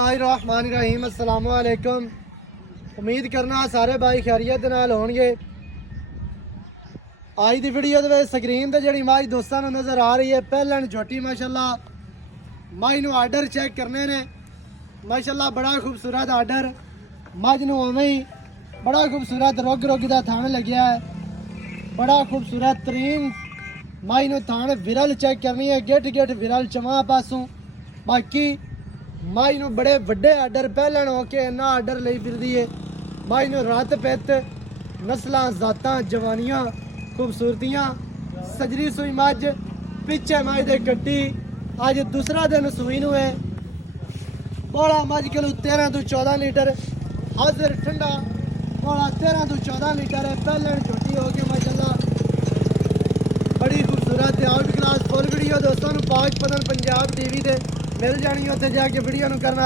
बिस्मिल्लाहिर्रहमानिर्रहीम अस्सलाम वालेकुम। उम्मीद करना सारे भाई खैरियत दे नाल होणगे। आज की वीडियो दे स्क्रीन ते जिहड़ी माई दोस्तां नूं नज़र आ रही है पहलन झोटी माशाअल्लाह माई नूं आर्डर चेक करने ने माशाअल्लाह बड़ा खूबसूरत आर्डर मझ नूं उवें ही बड़ा खूबसूरत रुग दा थान लग्या है, बड़ा खूबसूरत तरीन माई नूं थान विरल चेक करनी है, गिट विरल चवां पासों। बाकी माई नूं बड़े वड्डे आर्डर पहलन होके इन्ना आर्डर लई फिरदी है। माई नूं रत पित नस्लां जातां जवानियां खूबसूरतियां सजरी सूई मझ पिछे माई दे कट्टी अज दूसरा दिन सूई नूं है। बोला मझ किलो 13 तो 14 लीटर हाजिर ठंडा बोला 13 तो 14 लीटर है। पहलन छोटी हो गई माशाअल्लाह बड़ी खूबसूरत आउट क्लास फुल वीडियो दोस्तों पाक पतन पंजाब टीवी ते मिल जानी, उत्थे जाके वीडियो करना।